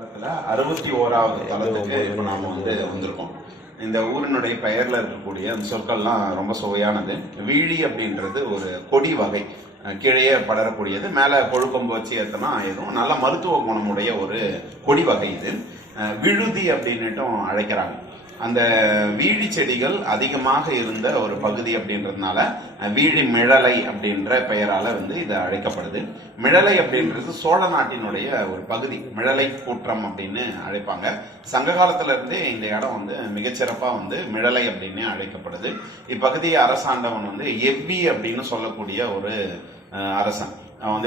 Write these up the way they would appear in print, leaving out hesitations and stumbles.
61வது தலத்துக்கு இப்போ நாம வந்திருக்கோம். இந்த ஊரினுடைய பெயர்ல இருக்கக்கூடிய அந்த சொற்கள்லாம் ரொம்ப சுவையானது. வீழி அப்படின்றது ஒரு கொடி வகை, கீழே படரக்கூடியது, மேல கொழுக்கொம்பு வச்சு ஏத்தனா எதுவும் நல்ல மருத்துவ குணமுடைய ஒரு கொடி வகை இது. விழுதி அப்படின்னுட்டும் அழைக்கிறாங்க. அந்த வீழி செடிகள் அதிகமாக இருந்த ஒரு பகுதி அப்படின்றதுனால வீழி மிழலை அப்படின்ற பெயரால இது அழைக்கப்படுது. மிழலை அப்படின்றது சோழ நாட்டினுடைய ஒரு பகுதி. மிழலை கூற்றம் அப்படின்னு அழைப்பாங்க. சங்க காலத்துல இருந்தே இந்த இடம் மிகச்சிறப்பா மிழலை அப்படின்னு அழைக்கப்படுது. இப்பகுதியை அரசாண்டவன் எவ்வி அப்படின்னு சொல்லக்கூடிய ஒரு அரசன்.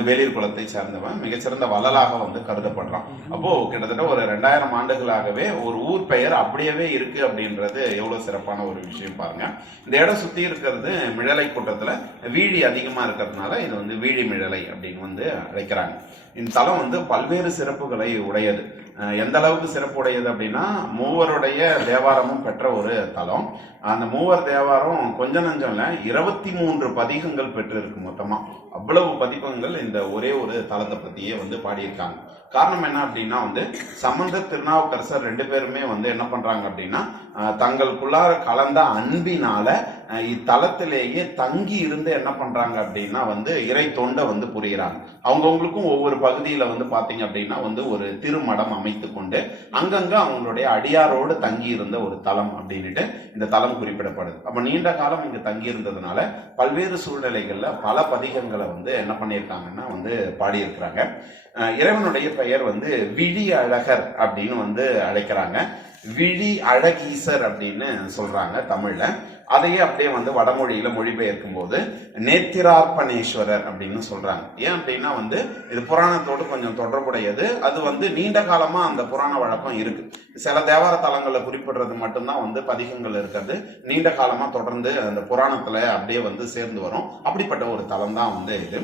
வேளிர் குலத்தை சேர்ந்தவன், மிகச்சிறந்த வள்ளலாக கருதப்படுறான். அப்போ கிட்டத்தட்ட ஒரு 2000 ஆண்டுகளாகவே ஒரு ஊர் பெயர் அப்படியே இருக்கு அப்படின்றது எவ்வளவு சிறப்பான ஒரு விஷயம் பாருங்க. இந்த இடம் சுத்தி இருக்கிறது மிழலை கூட்டத்துல வீழி அதிகமா இருக்கிறதுனால இது வீழி மிழலை அப்படின்னு அழைக்கிறாங்க. இந்த தலம் பல்வேறு சிறப்புகளை உடையது. எந்த அளவுக்கு சிறப்பு உடையது அப்படின்னா, மூவருடைய தேவாரமும் பெற்ற ஒரு தலம். அந்த மூவர் தேவாரம் கொஞ்சம் நஞ்சம் இல்ல, 23 பதிகங்கள் பெற்று இருக்கு. மொத்தமா அவ்வளவு பதிகங்கள் இந்த ஒரே ஒரு தலத்தை பத்தியே பாடியிருக்காங்க. காரணம் என்ன அப்படின்னா, சம்பந்தர் திருநாவுக்கரசர் 2 பேருமே என்ன பண்றாங்க அப்படின்னா, தங்களுக்குள்ளார கலந்த அன்பினால இத்தலத்திலேயே தங்கி இருந்து என்ன பண்றாங்க அப்படின்னா இறை தொண்டை புரிகிறாங்க. அவங்கவுங்களுக்கும் ஒவ்வொரு பகுதியில பாத்தீங்க அப்படின்னா ஒரு திருமடம் அமைத்து கொண்டு அங்கங்க அவங்களுடைய அடியாரோடு தங்கி இருந்த ஒரு தலம் அப்படின்னுட்டு இந்த தலம் குறிப்பிடப்படுது. அப்ப நீண்ட காலம் இங்க தங்கி இருந்ததுனால பல்வேறு சூழ்நிலைகள்ல பல பதிகங்களை என்ன பண்ணியிருக்காங்கன்னா பாடியிருக்கிறாங்க. இறைவனுடைய பெயர் விழி அழகர் அப்படின்னு அழைக்கிறாங்க. விழி அழகீசர் அப்படின்னு சொல்றாங்க தமிழ்ல. அதையே அப்படியே வடமொழியில மொழிபெயர்க்கும் போது நேத்திரார்ப்பணேஸ்வரர் அப்படின்னு சொல்றாங்க. ஏன் அப்படின்னா இது புராணத்தோடு கொஞ்சம் தொடர்புடையது. அது நீண்ட காலமா அந்த புராண வழக்கம் இருக்கு. சில தேவார தலங்கள்ல குறிப்பிடுறது மட்டும்தான் பதிகங்கள் இருக்கிறது. நீண்ட காலமா தொடர்ந்து அந்த புராணத்துல அப்படியே சேர்ந்து வரும். அப்படிப்பட்ட ஒரு தலம் தான் இது.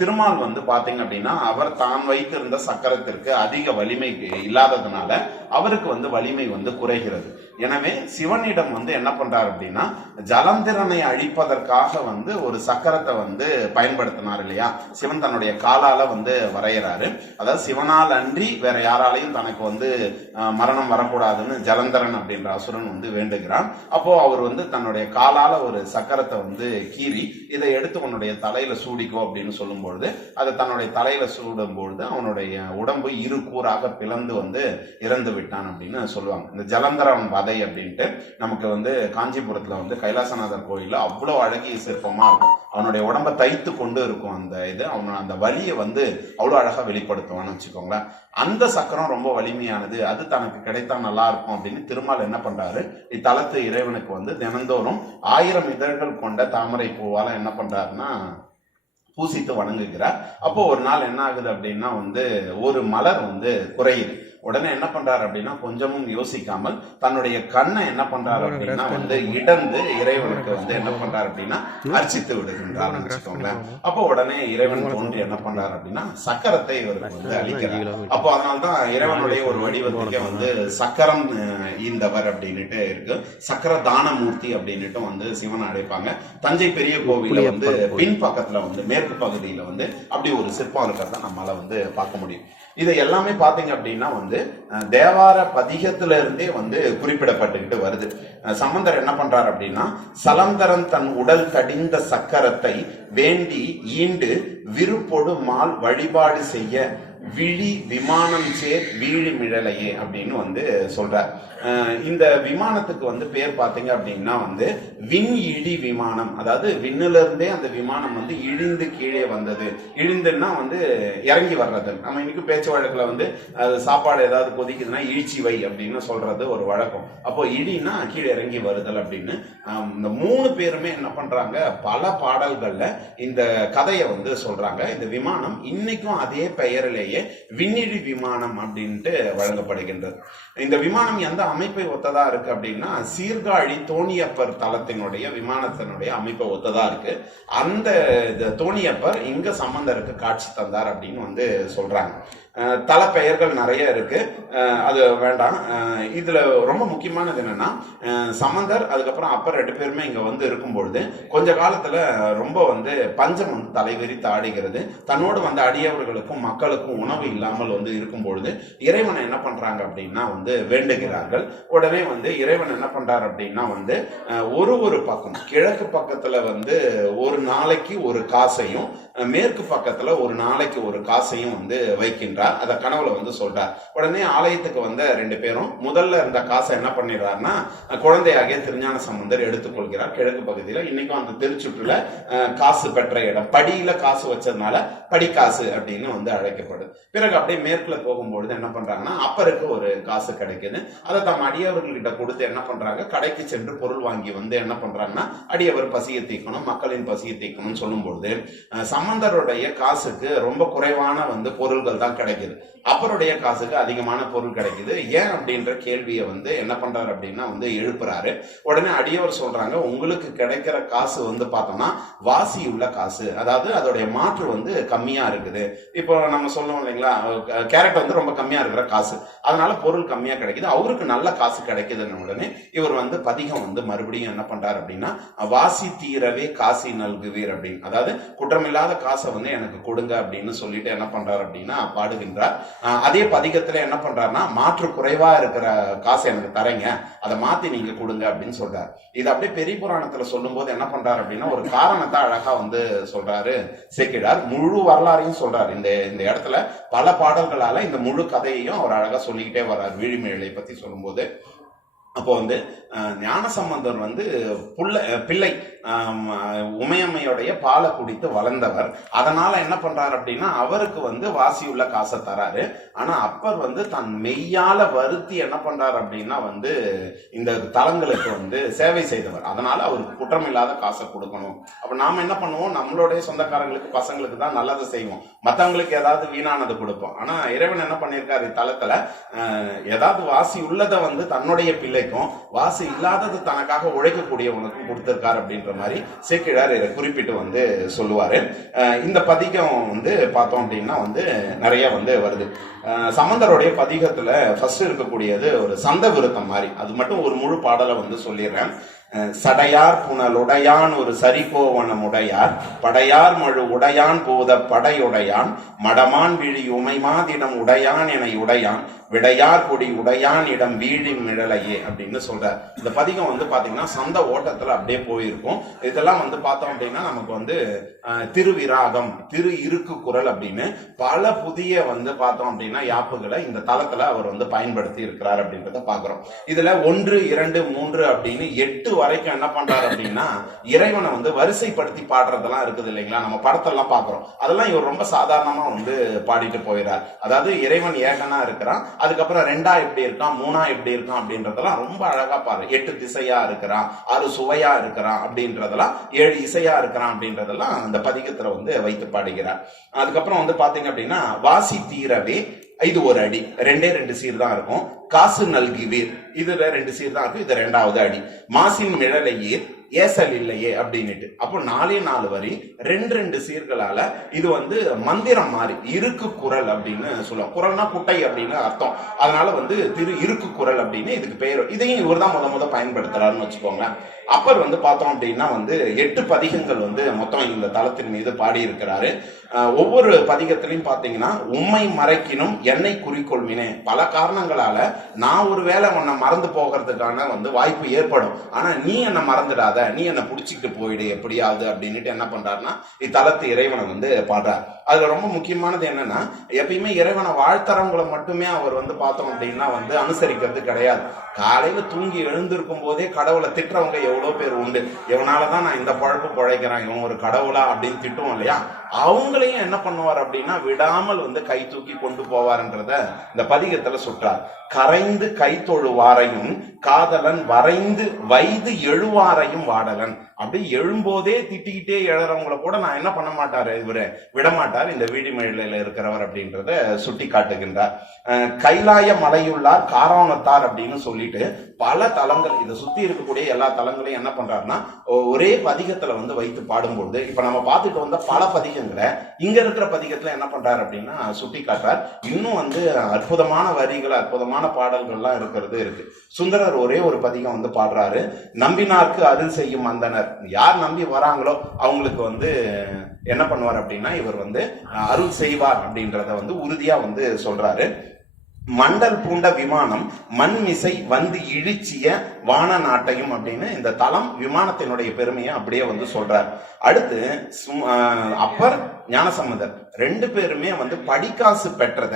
திருமால் பாத்தீங்க அப்படின்னா, அவர் தான் வைத்திருந்த சக்கரத்திற்கு அதிக வலிமை இல்லாததுனால அவருக்கு வலிமை குறைகிறது. எனவே சிவனிடம் என்ன பண்றாரு அப்படின்னா, ஜலந்திரனை அழிப்பதற்காக ஒரு சக்கரத்தை பயன்படுத்தினார் இல்லையா. சிவன் தன்னுடைய காலால வரையறாரு. அதாவது சிவனால் அன்றி வேற யாராலையும் தனக்கு மரணம் வரக்கூடாதுன்னு ஜலந்தரன் அப்படின்ற அசுரன் வேண்டுகிறான். அப்போ அவர் தன்னுடைய காலால ஒரு சக்கரத்தை கீறி இதை எடுத்து உன்னுடைய தலையில சூடிக்கோ அப்படின்னு சொல்லும் பொழுது, அதை தன்னுடைய தலையில சூடும் பொழுது அவனுடைய உடம்பு 2 கூறாக பிளந்து இறந்து விட்டான் அப்படின்னு சொல்லுவாங்க. இந்த ஜலந்தரன் வதை அப்படின்ட்டு நமக்கு காஞ்சிபுரத்துல கைலாசநாதர் கோயில்ல அவ்வளவு அழகிய சிற்பமா இருக்கும். அவனுடைய உடம்ப தைத்து கொண்டு இருக்கும். அந்த வலியை அவ்வளவு அழகா வெளிப்படுத்துவான்னு வச்சுக்கோங்களேன். அந்த சக்கரம் ரொம்ப வலிமையானது, அது தனக்கு கிடைத்தா நல்லா இருக்கும் அப்படின்னு திருமால் என்ன பண்றாரு, இத்தலத்து இறைவனுக்கு தினந்தோறும் 1000 இதழ்கள் கொண்ட தாமரை பூவால என்ன பண்றாருன்னா பூசித்து வணங்குகிறார். அப்போ ஒரு நாள் என்ன ஆகுது அப்படின்னா ஒரு மலர் குறையுது. உடனே என்ன பண்றாரு அப்படின்னா, கொஞ்சமும் யோசிக்காமல் தன்னுடைய கண்ணை என்ன பண்றாரு அப்படின்னா இடந்து இறைவனுக்கு என்ன பண்றாரு அப்படின்னா அர்ச்சித்து விடுகின்றார் வச்சுக்கோங்களேன். அப்போ உடனே இறைவன் தோன்றி என்ன பண்றாரு அப்படின்னா சக்கரத்தை இவருக்கு அளிக்கிறார். அப்போ அதனால்தான் இறைவனுடைய ஒரு வடிவத்துக்கே சக்கரம் ஈந்தவர் அப்படின்னுட்டு இருக்கு. சக்கர தானமூர்த்தி அப்படின்னுட்டு சிவன் அழைப்பாங்க. தஞ்சை பெரிய கோவில பின்பக்கத்துல மேற்கு பகுதியில அப்படி ஒரு சிற்பம் இருக்கிறத நம்மளால பார்க்க முடியும். இதை எல்லாமே பாத்தீங்க அப்படின்னா தேவார பதிகத்துல இருந்தே குறிப்பிடப்பட்டுக்கிட்டு வருது. சம்பந்தர் என்ன பண்றாரு அப்படின்னா, சலந்தரன் தன் உடல் கடிந்த சக்கரத்தை வேண்டி ஈண்டு விருப்பொடு மால் வழிபாடு செய்ய விழி விமானம் சேர் வீழி மிழலையே அப்படின்னு சொல்றார். இந்த விமானத்துக்கு பேர் பாத்தீங்க அப்படின்னா விண் இடி விமானம். அதாவது விண்ணுல இருந்தே அந்த விமானம் இழிந்து கீழே வந்தது. இழிந்துன்னா இறங்கி வர்றது. நம்ம இன்னைக்கு பேச்சு வழக்குல சாப்பாடு ஏதாவது கொதிக்குதுன்னா இழிச்சி வை அப்படின்னு சொல்றது ஒரு வழக்கம். அப்போ இடினா கீழே இறங்கி வருதல் அப்படின்னு இந்த 3 பேருமே என்ன பண்றாங்க, பல பாடல்கள்ல இந்த கதையை சொல்றாங்க. இந்த விமானம் இன்னைக்கும் அதே பெயரிலேயே விண்ணிழி விமானம் அப்படின்ட்டு வழங்கப்படுகின்றது. இந்த விமானம் எந்த அமைப்பை ஒத்ததா இருக்கு அப்படின்னா, சீர்காழி தோணியப்பர் தலத்தினுடைய விமானத்தினுடைய அமைப்பை ஒத்ததா இருக்கு. அந்த தோணியப்பர் இங்க சம்பந்தருக்கு காட்சி தந்தார் அப்படின்னு சொல்றாங்க. தல பெயர்கள் நிறைய இருக்கு, அது வேண்டாம். இதுல ரொம்ப முக்கியமானது என்னன்னா, சமந்தர் அதுக்கப்புறம் அப்பர் 2 பேருமே இங்க வந்து இருக்கும்பொழுது கொஞ்ச காலத்துல ரொம்ப வந்து பஞ்சம் வந்து தலைவிரித்து ஆடுகிறது. தன்னோடு வந்த அடியவர்களுக்கும் மக்களுக்கும் உணவு இல்லாமல் வந்து இருக்கும் பொழுது இறைவனை என்ன பண்றாங்க அப்படின்னா வந்து வேண்டுகிறார்கள். உடனே வந்து இறைவன் என்ன பண்றாரு அப்படின்னா வந்து ஒரு பக்கம் கிழக்கு பக்கத்துல வந்து ஒரு நாளைக்கு ஒரு காசையும், மேற்கு பக்கத்துல ஒரு நாளைக்கு ஒரு காசையும் வந்து வைக்கின்றார். அத கனவுல வந்து சொல்றார். உடனே ஆலயத்துக்கு வந்த 2 பேரும் முதல்ல இருந்த காசை என்ன பண்ணிடுறாருன்னா குழந்தையாகிய திருஞான சம்பந்தர் எடுத்துக்கொள்கிறார். கிழக்கு பகுதியில இன்னைக்கும் அந்த திருச்சுற்றுல காசு பெற்ற இடம், படியில காசு வச்சதுனால படிக்காசு அப்படின்னு வந்து அழைக்கப்படுது. பிறகு அப்படியே மேற்குல போகும்பொழுது என்ன பண்றாங்கன்னா அப்பருக்கு ஒரு காசு கிடைக்குது. அதை தம் அடியவர்கள்கிட்ட கொடுத்து என்ன பண்றாங்க, கடைக்கு சென்று பொருள் வாங்கி வந்து என்ன பண்றாங்கன்னா அடியவர் பசியை தீக்கணும், மக்களின் பசியை தீக்கணும்னு சொல்லும் பொழுது சம்பந்தருடைய காசுக்கு ரொம்ப குறைவான வந்து பொருள்கள் தான் கிடைக்குது, அப்பருடைய காசுக்கு அதிகமான பொருள் கிடைக்குது. ஏன் அப்படின்ற கேள்வியை வந்து என்ன பண்றாரு அப்படின்னா வந்து எழுப்புறாரு. உடனே அடியவர் சொல்றாங்க, உங்களுக்கு கிடைக்கிற காசு வந்து பார்த்தோம்னா வாசி உள்ள காசு, அதாவது அதோடைய மாற்று வந்து கம்மியா இருக்குது. இப்போ நம்ம சொல்லுவோம் இல்லைங்களா, கேரட் வந்து ரொம்ப கம்மியா இருக்கிற காசு, அதனால பொருள் கம்மியா கிடைக்குது, அவருக்கு நல்ல காசு கிடைக்குதுன்னு உடனே இவர் வந்து பதிகம் வந்து மறுபடியும் என்ன பண்றாரு அப்படின்னா வாசி தீரவே காசி நல்குவீர் அப்படின்னு, அதாவது குற்றமில்லாத காசை வந்து எனக்கு கொடுங்க அப்படின்னு சொல்லிட்டு என்ன பண்றாரு அப்படின்னா பாடுகின்றார். அதே பதிகத்துல என்ன பண்றாருன்னா மாற்று குறைவா இருக்கிற காசை எனக்கு தரீங்க, அதை மாத்தி நீங்க கொடுங்க அப்படின்னு சொல்றாரு. இது அப்படியே பெரிய புராணத்துல சொல்லும் போது என்ன பண்றாரு அப்படின்னா ஒரு காரணத்தை அழகா வந்து சொல்றாரு சேக்கிழார். முழு வரலாறையும் சொல்றாரு. இந்த இடத்துல பல பாடல்களால இந்த முழு கதையையும் அவர் அழகா சொல்லிக்கிட்டே வர்றாரு விழிமேலை பத்தி சொல்லும் போது. அப்போ வந்து ஞானசம்பந்தர் வந்து பிள்ளை உமையம்மையுடைய பாலை குடித்து வளர்ந்தவர். அதனால என்ன பண்றாரு அப்படின்னா அவருக்கு வந்து வாசியுள்ள காசை தராரு. ஆனா அப்பர் வந்து தன் மெய்யால வருத்தி என்ன பண்றாரு அப்படின்னா வந்து இந்த தலங்களுக்கு வந்து சேவை செய்தவர், அதனால அவருக்கு குற்றமில்லாத காசை கொடுக்கணும். அப்ப நாம என்ன பண்ணுவோம், நம்மளுடைய சொந்தக்காரங்களுக்கு பசங்களுக்கு தான் நல்லதை செய்வோம், மற்றவங்களுக்கு ஏதாவது வீணானது கொடுப்போம். ஆனா இறைவன் என்ன பண்ணிருக்காரு தலத்துல ஏதாவது வாசி உள்ளதை வந்து தன்னுடைய பிள்ளைக்கும் வாசி இல்லாதது தனக்காக உழைக்கக்கூடியவனுக்கும் கொடுத்திருக்காரு அப்படின்ற மாதிரி சேக்கிழார் இதை குறிப்பிட்டு வந்து சொல்லுவாரு. இந்த பதிகம் வந்து பார்த்தோம் அப்படின்னா வந்து நிறைய வந்து வருது. சம்பந்தருடைய பதிகத்துல ஃபர்ஸ்ட் இருக்கக்கூடியது ஒரு சந்த விருத்தம் மாதிரி, அது மட்டும் ஒரு முழு பாடலை வந்து சொல்லிடுறேன். சடையார் புனலுடையான் ஒரு சரிகோவனம் உடையார், படையார் மழு உடையான் போத படையுடையான், மடமான் விழி உமைமாதிடம் உடையான் என உடையான், விடையார் கொடி உடையான் இடம் வீழி மிழலையே அப்படின்னு சொல்றார். இந்த பதிகம் வந்து பாத்தீங்கன்னா சந்த ஓட்டத்துல அப்படியே போயிருக்கும். இதெல்லாம் வந்து பார்த்தோம் அப்படின்னா நமக்கு வந்து திருவிராகம், திரு இருக்கு குரல் அப்படின்னு பல புதிய வந்து பார்த்தோம் அப்படின்னா யாப்புகளை இந்த தளத்துல அவர் வந்து பயன்படுத்தி இருக்கிறார் அப்படின்றத பாக்குறோம். இதுல 1, 2, 3 அப்படின்னு 8 வரைக்கும் என்ன பண்றாரு அப்படின்னா இறைவனை வந்து வரிசைப்படுத்தி பாடுறதெல்லாம் இருக்குது இல்லைங்களா, நம்ம படத்தெல்லாம் பாக்குறோம், அதெல்லாம் இவர் ரொம்ப சாதாரணமா வந்து பாடிட்டு போயிடார். அதாவது இறைவன் ஏகனா இருக்கிறான், அதுக்கப்புறம் 2ஆ எப்படி இருக்கான், 3ஆ எப்படி இருக்கான் அப்படின்றதெல்லாம் ரொம்ப அழகா பாரு. 8 திசையா இருக்கிறான், 6 சுவையா இருக்கிறான் அப்படின்றதெல்லாம், 7 இசையா இருக்கிறான் அப்படின்றதெல்லாம் அந்த பதிகத்துல வந்து வைத்து பாடுகிறார். அதுக்கப்புறம் வந்து பாத்தீங்க அப்படின்னா வாசி தீரவே இது ஒரு அடி, 2 சீர் தான் இருக்கும். காசு நல்குவீர் இதுல 2 சீர் தான் இருக்கும், இது 2வது அடி. மாசின் மிழலையீர் ஏசல் இல்லையே அப்படின்னுட்டு, அப்போ 4 வரி 2 சீர்களால இது வந்து மந்திரம் மாதிரி இருக்கு குரல் அப்படின்னு சொல்லுவோம். குரல்னா குட்டை அப்படின்னு அர்த்தம், அதனால வந்து திரு இருக்கு குரல் அப்படின்னு இதுக்கு பெயர். இதையும் இவர் தான் முத பயன்படுத்துறாருன்னு வச்சுக்கோங்க. அப்பர் வந்து பார்த்தோம் அப்படின்னா வந்து 8 பதிகங்கள் வந்து மொத்தம் இந்த தலத்தின் மீது பாடி இருக்கிறாரு. ஒவ்வொரு பதிகத்திலையும் பாத்தீங்கன்னா உம்மை மறைக்கினும் என்னை குறிக்கொள்வினே, பல காரணங்களால நான் ஒரு வேளை உன்னை மறந்து போகிறதுக்கான வந்து வாய்ப்பு ஏற்படும், ஆனா நீ என்ன மறந்துடாத, நீ என்ன புடிச்சிட்டு போயிடு எப்படியாவது அப்படின்னுட்டு என்ன பண்றாருன்னா இத்தலத்து இறைவனை வந்து பாடுறார். அதுல ரொம்ப முக்கியமானது என்னன்னா எப்பயுமே இறைவனை வாழ்த்தறவங்களை மட்டுமே அவர் வந்து பார்த்தோம் அப்படின்னா வந்து அனுசரிக்கிறது கிடையாது. காலையில தூங்கி எழுந்திருக்கும் போதே கடவுளை திட்டுறவங்க எவ்வளவு பேர் உண்டு. இவனாலதான் நான் இந்த பழப்பு பழைக்கிறேன், இவன் ஒரு கடவுளா அப்படின்னு திட்டுவோம் இல்லையா, அவங்களையும் என்ன பண்ணுவார் அப்படின்னா விடாமல் வந்து கை தூக்கி கொண்டு போவார்ன்றத இந்த பதிகத்துல சுற்றார். கரைந்து கை தொழுவாரையும் காதலன் வரைந்து வைது எழுவாரையும் வாடலன். அப்படி எழும்போதே திட்டிக்கிட்டே எழறவங்களை கூட நான் என்ன பண்ண மாட்டாரு, இவரு விடமாட்டார் இந்த வீடிமழையில இருக்கிறவர் அப்படின்றத சுட்டி காட்டுகின்றார். கைலாய மலையுள்ளார் காரணத்தார் அப்படின்னு சொல்லிட்டு பல தலங்கள் இதை சுத்தி இருக்கக்கூடிய எல்லா தலங்களையும் என்ன பண்றாருன்னா ஒரே பதிகத்துல வைத்து பாடும்போது, இப்ப நம்ம பார்த்துட்டு வந்த பல பதிகங்களை இங்க இருக்கிற பதிகத்துல என்ன பண்றாரு அப்படின்னா சுட்டி காட்டுறார். இன்னும் அற்புதமான வரிகள், அற்புதமான பாடல்கள்லாம் இருக்கிறது இருக்கு. சுந்தரர் ஒரே ஒரு பதிகம் பாடுறாரு. நம்பினார்க்கு அருள் செய்யும் அந்தனர். யார் நம்பி வராங்களோ அவங்களுக்கு என்ன பண்ணுவார் அப்படின்னா இவர் அருள் செய்வார் அப்படின்றத உறுதியா சொல்றாரு. மண்டல் பூண்ட விமானம் மண்மிசை இழிச்சிய வான நாட்டையும் அப்படின்னு இந்த தலம் விமானத்தினுடைய பெருமையை அப்படியே சொல்றார். அடுத்து அப்பர் ஞானசம்பந்தர் ரெண்டு பேருமே படிக்காசு பெற்றத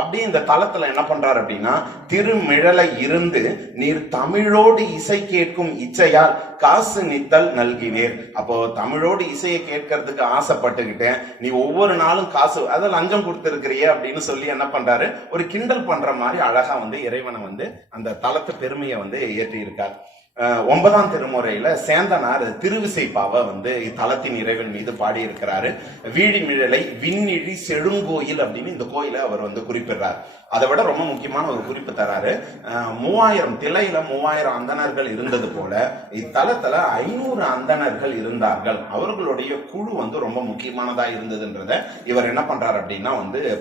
அப்படியே இந்த தலத்துல என்ன பண்றாரு அப்படின்னா, திருமிழலை இருந்து நீர் தமிழோடு இசை கேட்கும் இச்சையால் காசு நித்தல் நல்கினீர். அப்போ தமிழோடு இசையை கேட்கறதுக்கு ஆசைப்பட்டுக்கிட்டேன், நீ ஒவ்வொரு நாளும் காசு அதை லஞ்சம் கொடுத்திருக்கிறிய அப்படின்னு சொல்லி என்ன பண்றாரு, ஒரு கிண்டல் பண்ற மாதிரி அழகா இறைவனை அந்த தலத்து பெருமையை ஏற்றி இருக்கார். 9ஆம் திருமுறையில சேந்தனார் திருவிசைப்பாவை இத்தலத்தின் இறைவன் மீது பாடி இருக்கிறாரு. வீழிமிழலை விண்ணிழி செழுங்கோயில் அப்படின்னு இந்த கோயிலை அவர் குறிப்பிடுறார். அதை விட ரொம்ப முக்கியமான ஒரு குறிப்பு தராரு. 3000 திலையில 3000 அந்தணர்கள் இருந்தது போல இத்தலத்துல 500 அந்தணர்கள் இருந்தார்கள். அவர்களுடைய குழு ரொம்ப முக்கியமானதா இருந்ததுன்றத இவர் என்ன பண்றாரு அப்படின்னா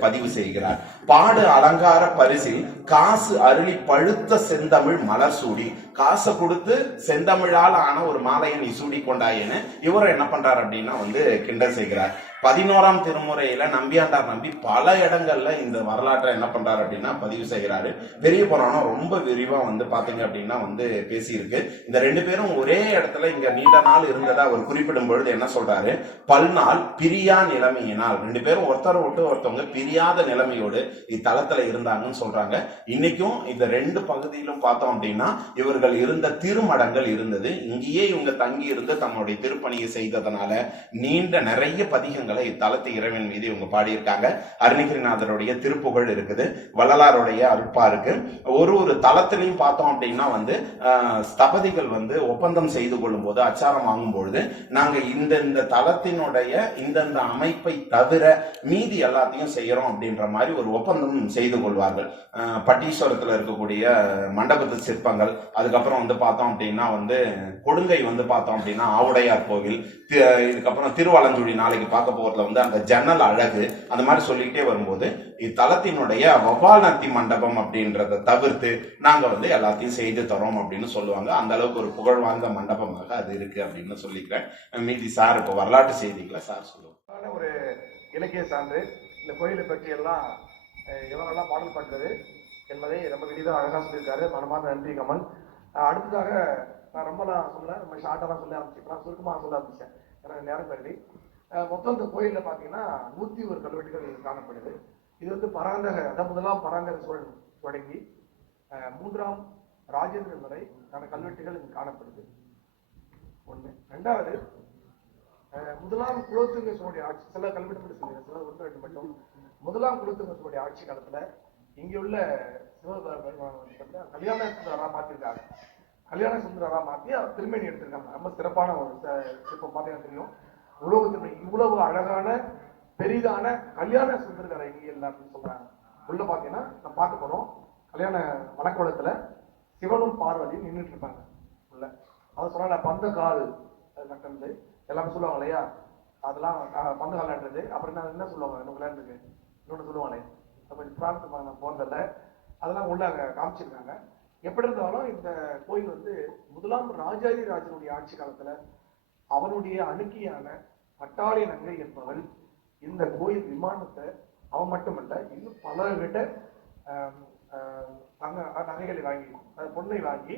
பதிவு செய்கிறார். பாடு அலங்கார பரிசில் காசு அருளி பழுத்த செந்தமிழ் மலர் சூடி, காசை கொடுத்து செந்தமிழால் ஆன ஒரு மாலையை நீ சூடி கொண்டாயேன்னு இவரை என்ன பண்றாரு அப்படின்னா கிண்டல் செய்கிறார். 11ஆம் திருமுறையில நம்பியாண்டார் நம்பி பல இடங்கள்ல இந்த வரலாற்றை என்ன பண்றாரு அப்படின்னா பதிவு செய்கிறாரு. பெரிய புராணம் ரொம்ப விரிவா பாத்தீங்க அப்படின்னா பேசியிருக்கு. இந்த ரெண்டு பேரும் ஒரே இடத்துல இங்க நீண்ட நாள் இருந்ததா அவர் குறிப்பிடும் பொழுது என்ன சொல்றாரு, பல்நாள் பிரியா நிலைமையினால் ரெண்டு பேரும் ஒருத்தர் விட்டு ஒருத்தவங்க பிரியாத நிலைமையோடு இத்தலத்துல இருந்தாங்கன்னு சொல்றாங்க. இன்னைக்கும் இந்த ரெண்டு பகுதியிலும் பார்த்தோம் அப்படின்னா இவர்கள் இருந்த திருமடங்கள் இருந்தது. இங்கேயே இவங்க தங்கி இருந்து தன்னுடைய திருப்பணியை செய்ததனால நீண்ட நிறைய பதிகங்கள் இத்தலத்து இறைவன் மீது இவங்க பாடியிருக்காங்க. அருணகிரிநாதருடைய திருப்புகழ் இருக்குது, வள்ளலாருடைய அருட்பா இருக்கு. ஒரு தலத்திலையும் பார்த்தோம் அப்படின்னா ஸ்தபதிகள் ஒப்பந்தம் செய்து கொள்ளும் போது அச்சாரம் வாங்கும் பொழுது நாங்க இந்த தலத்தினுடைய இந்த அமைப்பை தவிர மீதி எல்லாத்தையும் செய்யறோம் அப்படின்ற மாதிரி ஒரு ஒப்பந்தம் செய்து கொள்வார்கள். பட்டீஸ்வரத்துல இருக்கக்கூடிய மண்டபத்து சிற்பங்கள், அதுக்கப்புறம் பார்த்தோம் அப்படின்னா கொடுங்கை பார்த்தோம் அப்படின்னா ஆவுடையார் கோவில், இதுக்கப்புறம் திருவலஞ்சுழி நாளைக்கு பார்க்க போறதுல அந்த ஜன்னல் அழகு, அந்த மாதிரி சொல்லிக்கிட்டே வரும்போது இத்தலத்தினுடைய வபால்நத்தி மண்டபம் அப்படின்றத தவிர்த்து நாங்க எல்லாத்தையும் செய்து தரோம் அப்படின்னு சொல்லுவாங்க. அந்த அளவுக்கு ஒரு புகழ் வாய்ந்த மண்டபமாக அது இருக்கு அப்படின்னு சொல்லிக்கிறேன். மீதி சார் இப்போ வரலாற்று செய்திகளை சார் சொல்லுவாங்க. ஒரு இலக்கிய சான்று இந்த கோயிலை பற்றி எல்லாம் எவரெல்லாம் பாடல் பண்றது என்பதை ரொம்ப விரிவாக அழகா சொல்லியிருக்காரு. மனமார்ந்த நன்றி கமல். அடுத்ததாக நான் ரொம்பலாம் சொல்ல, ரொம்ப ஷார்ட்டாக தான் சொல்ல ஆரம்பிச்சுக்கலாம், சுருக்கமாக சொல்ல ஆரம்பிச்சேன் எனக்கு நேரம் கருதி. மொத்தம் இந்த கோயிலில் பார்த்தீங்கன்னா 101 கல்வெட்டுகள் காணப்படுது. இது பராந்தக, அதான் முதலாம் பராந்தக சோழன் தொடங்கி 3ஆம் ராஜேந்திரன் வரை கல்வெட்டுகள் இங்கு காணப்படுது. ஒன்று. ரெண்டாவது, முதலாம் குலோத்துங்க சோழனுடைய ஆட்சி, சில கல்வெட்டு மட்டும் சொல்லிடுறேன், சில 1-2 மட்டும். முதலாம் குலோத்துங்க சோழனுடைய ஆட்சி காலத்துல இங்கே உள்ள கல்யாண சுந்தரரா மாத்திருக்காங்க. கல்யாண சுந்தரரா மாத்தி அவர் திருமணி எடுத்திருக்காங்க. ரொம்ப சிறப்பான ஒரு சிற்பம் பார்த்தீங்கன்னா தெரியும். இவ்வளவு அழகான பெரிதான கல்யாண சுந்தரரை இங்கே இல்லை அப்படின்னு சொல்றாங்க. உள்ள பாத்தீங்கன்னா நம்ம பார்க்க போறோம், கல்யாண வனக்குளத்துல சிவனும் பார்வதியும் நின்றுட்டு இருப்பாங்க உள்ள. அவர் சொன்னால பந்த கால் நட்டது எல்லாமே சொல்லுவாங்க இல்லையா, அதெல்லாம் பந்த கால் நட்டது. அப்புறம் என்ன சொல்லுவாங்க, இன்னும் விளையாண்டுருக்கு இன்னொன்று சொல்லுவாங்களே, அப்ப பிரார்த்தனை நான் போறதில்ல, அதெல்லாம் உள்ள காமிச்சிருக்காங்க. எப்படி இருந்தாலும் இந்த கோயில் முதலாம் ராஜாதி ராஜனுடைய ஆட்சி காலத்துல அவனுடைய அணுக்கியான பட்டாளி நங்கை என்பவள் இந்த கோயில் விமானத்தை அவன் மட்டுமல்ல இன்னும் பலர்கிட்ட நகைகளை வாங்கி, பொண்ணை வாங்கி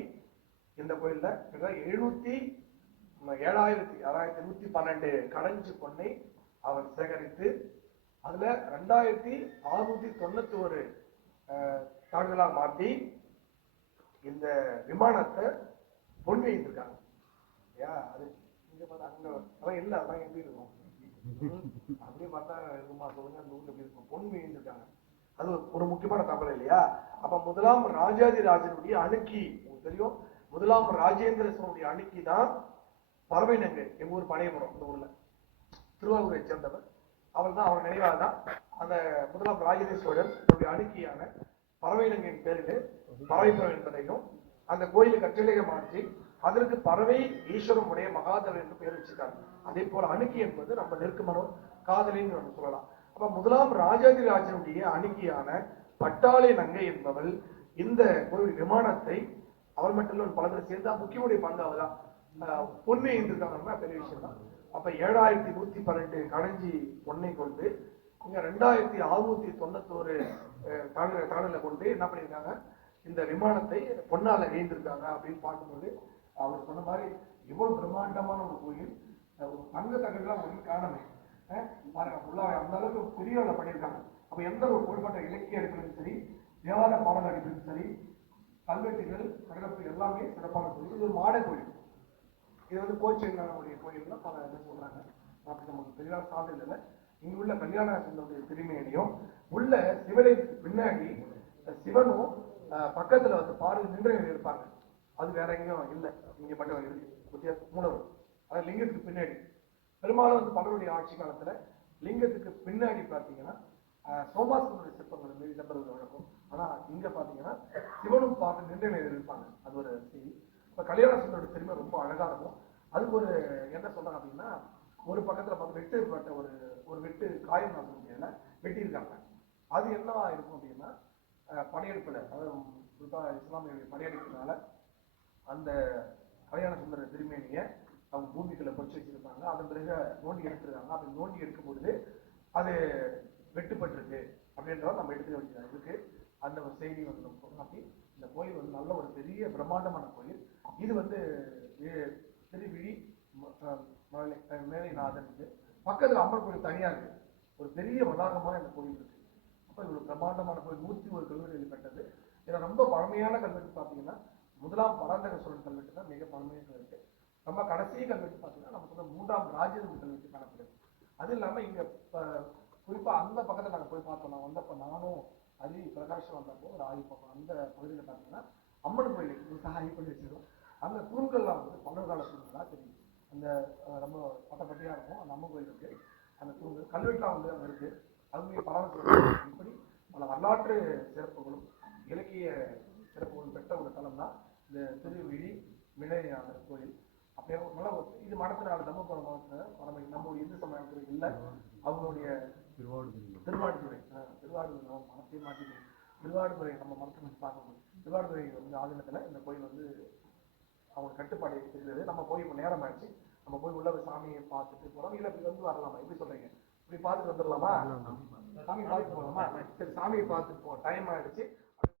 இந்த கோயில்ல 7,112 கடஞ்சு பொண்ணை அவன் சேகரித்து அதுல 2,691 தாள்களா மாற்றி இந்த விமானத்தை பொன் வைத்திருக்காங்க. அது இங்க பார்த்தா அங்க அதான் இல்லை, அதான் எப்படி இருக்கும் அப்படியே பார்த்தா இருக்குமா சொல்லுங்க, அந்த ஊர்ல எப்படி இருக்கும், பொன் வைத்திருக்காங்க. அது ஒரு முக்கியமான தகவல் இல்லையா? அப்ப முதலாம் ராஜாதிராஜனுடைய அணுக்கி உங்களுக்கு தெரியும், முதலாம் ராஜேந்திர சோழனுடைய அணுக்கி தான் பறவை நங்கை. எங்க ஊர் பனையபுரம், இந்த ஊர்ல திருவாரூரை சேர்ந்தவர். அவள் தான், அவர் நினைவாக தான் அந்த முதலாம் ராஜேந்திர சோழன் அவருடைய அணுக்கியான பறவை நங்கையின் பேரில் பறவைப்புறம் என்பதையும் அந்த கோயிலை கட்டிடக மாற்றி அதற்கு பறவை ஈஸ்வரம் உடைய மகாதேவன் என்று பெயர் வச்சிருக்காங்க. அதே போல அணுக்கி என்பது நம்ம நெருக்கமான காதலின்னு நம்ம சொல்லலாம். அப்ப முதலாம் ராஜாதிராஜனுடைய அணுக்கியான பட்டாளி நங்கை என்பவள் இந்த கோவில் விமானத்தை அவள் மட்டும் இல்ல பல பேர் சேர்ந்தா முக்கியமுடைய பங்கு அவதான் பொண்ணு இருந்திருக்காங்கன்னா பெரிய விஷயம் தான். அப்ப 7112 கடைஞ்சி பொண்ணை கொண்டு இங்க 2691 கடலை கொண்டு என்ன பண்ணியிருக்காங்க, இந்த விமானத்தை பொன்னால எழுந்திருக்காங்க அப்படின்னு பார்க்கும்போது அவர் சொன்ன மாதிரி இவ்வளவு பிரம்மாண்டமான ஒரு கோயில், தங்க தகவலாம் ஒன்று காணமே பாருங்க, ஃபுல்லாக அந்த அளவுக்கு பெரிய அளவில் பண்ணியிருக்காங்க. அப்ப எந்த ஒரு புகழ்பெற்ற இலக்கிய எடுக்கிறதும் சரி, தேவார பாடல் அடிக்கிறதும் சரி, கல்வெட்டுகள் கடலப்பு எல்லாமே சிறப்பான கோயில். இது ஒரு மாட கோயில். இது வந்து கோச்செங்கனுடைய கோயில்னா பல என்ன சொல்றாங்க, அப்படி நமக்கு பெரிய சாதனை இல்லை. இங்க உள்ள கல்யாண சுந்தருடைய திருமேனியும் உள்ள சிவலிங்கத்துக்கு பின்னாடி சிவனும் பக்கத்துல வந்து பாரு நின்று இருப்பாங்க. அது வேற எங்கேயும் இல்லை, இங்க மட்டும் இருக்கு மூலவர். அது லிங்கத்துக்கு பின்னாடி பெரும்பாலும் வந்து பலருடைய ஆட்சி காலத்துல லிங்கத்துக்கு பின்னாடி பாத்தீங்கன்னா சோமாசனுடைய சிற்பங்கள் வந்து இடம்பெறுவது வழக்கம். ஆனா இங்க பாத்தீங்கன்னா சிவனும் பார்த்து நின்று இருப்பாங்க. அது ஒரு செய்தி. இப்ப கல்யாண சுந்தருடைய திரும்ப ரொம்ப அழகா இருக்கும். அதுக்கு ஒரு என்ன சொல்றாங்க அப்படின்னா, ஒரு பக்கத்துல பார்த்து வெட்டு ஒரு வெட்டு காயம் முடியல வெட்டியிருக்காங்க. அது என்னவா இருக்கும் அப்படின்னா, படையெடுப்புல அதாவது இஸ்லாமிய படையெடுப்புனால அந்த கல்யாண சுந்தர திருமேனியை அவங்க பூமிக்குள்ள பொறிச்சு வச்சிருப்பாங்க. அதன் பிறகு நோண்டி எடுத்துருக்காங்க. அப்படி நோண்டி எடுக்கும் பொழுது அது வெட்டுப்பட்டிருக்கு அப்படின்றத நம்ம எடுத்து வச்சுக்கலாம். இதுக்கு அந்த ஒரு செய்தி வந்து நம்ம சொன்னாப்பி இந்த கோயில் வந்து நல்ல ஒரு பெரிய பிரம்மாண்டமான கோயில். இது வந்து திருவிழி மேலைநாதன் பக்கத்துல அம்மன் கோயில் தனியா இருக்கு. ஒரு பெரிய வளாகமான இந்த கோயில் இருக்கு. அப்ப இது ஒரு பிரம்மாண்டமான கோயில். 101 கல்வெட்டுகள் கட்டது. இதுல ரொம்ப பழமையான கல்வெட்டு பாத்தீங்கன்னா முதலாம் பராந்தக சோழன் கல்வெட்டு தான் மிக பழமையான கல்வெட்டு. ரொம்ப கடைசி கல்வெட்டு பாத்தீங்கன்னா நம்ம சொல்ல 3ஆம் ராஜேந்திர கல்வெட்டு காணப்படுது. அது இல்லாம இங்க குறிப்பா அந்த பக்கத்துல நாங்க போய் பார்த்தோம். நான் வந்தப்ப நானும் அரி பிரகாஷம் வந்தப்போ ஒரு ஆய்வு பார்ப்போம். அந்த பகுதியில பாத்தீங்கன்னா அம்மன் கோயிலுக்கு ஆய்வு பண்ணி வச்சிருக்கோம். அந்த தூண்கள்லாம் வந்து பல்லவகால தூண்களா தெரியும். அந்த ரொம்ப பட்டப்பட்டியா இருக்கும். அந்த அம்மன் கோயில் இருக்கு. அந்த தூண்கள் கல்வெட்டுலாம் வந்து அங்க இருக்கு. அதுமே பரவாயில்ல. இப்படி பல வரலாற்று சிறப்புகளும் இலக்கிய சிறப்புகளும் பெற்ற ஒரு தலம் தான் இந்த திருவிழி மிளையாளர் கோயில். அப்படியே நல்ல இது மடத்தினால தர்மபுரம் மாவட்டத்தில் நம்மளுடைய இந்து சமயத்தில் இல்லை. அவங்களுடைய திருவாடுதுறை மனத்தை மாற்றி திருவாடுதுறை நம்ம மனத்தை பார்க்கணும். திருவாடுதுறை வந்து ஆதீனத்துல இந்த கோயில் வந்து அவங்க கட்டுப்பாடு இருக்கிறது. நம்ம போய் இப்போ நேரம் ஆயிடுச்சு. நம்ம போய் உள்ள சாமியை பார்த்துட்டு போறோம். இல்லை இப்படி வந்து வரலாமா? எப்படி சொல்றீங்க? இப்படி பார்த்துட்டு வந்துடலாமா? சாமி பார்த்துட்டு போகலாமா? சரி, சாமியை பார்த்துட்டு போவோம். டைம் ஆயிடுச்சு.